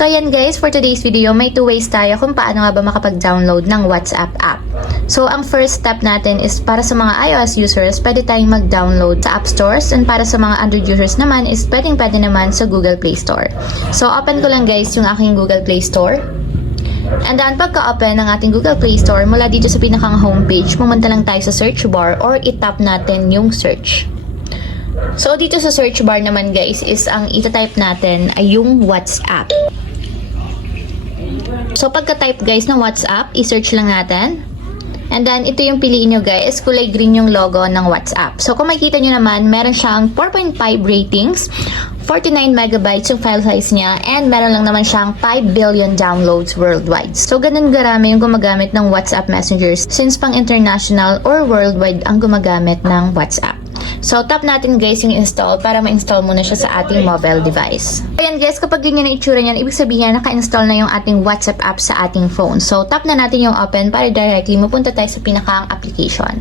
So ayan guys, for today's video, may two ways tayo kung paano nga ba makapag-download ng WhatsApp app. So ang first step natin is para sa mga iOS users, pwede tayong mag-download sa App Stores, and para sa mga Android users naman is pwede naman sa Google Play Store. So open ko lang guys yung aking Google Play Store. And then pagka-open ng ating Google Play Store, mula dito sa pinakang homepage, pumunta lang tayo sa search bar or itap natin yung search. So dito sa search bar naman guys is ang itatype natin ay yung WhatsApp. So pagka-type guys ng WhatsApp, i-search lang natin. And then ito yung piliin nyo guys, kulay green yung logo ng WhatsApp. So kung makikita nyo naman, meron siyang 4.5 ratings, 49 megabytes yung file size niya, and meron lang naman siyang 5 billion downloads worldwide. So ganun garami yung gumagamit ng WhatsApp messengers since pang international or worldwide ang gumagamit ng WhatsApp. So tap natin guys yung install para ma-install muna siya sa ating mobile device. Ayan guys, kapag ganyan na itsura niyan, ibig sabihin naka-install na yung ating WhatsApp app sa ating phone. So tap na natin yung open para directly mapunta tayo sa pinakang application.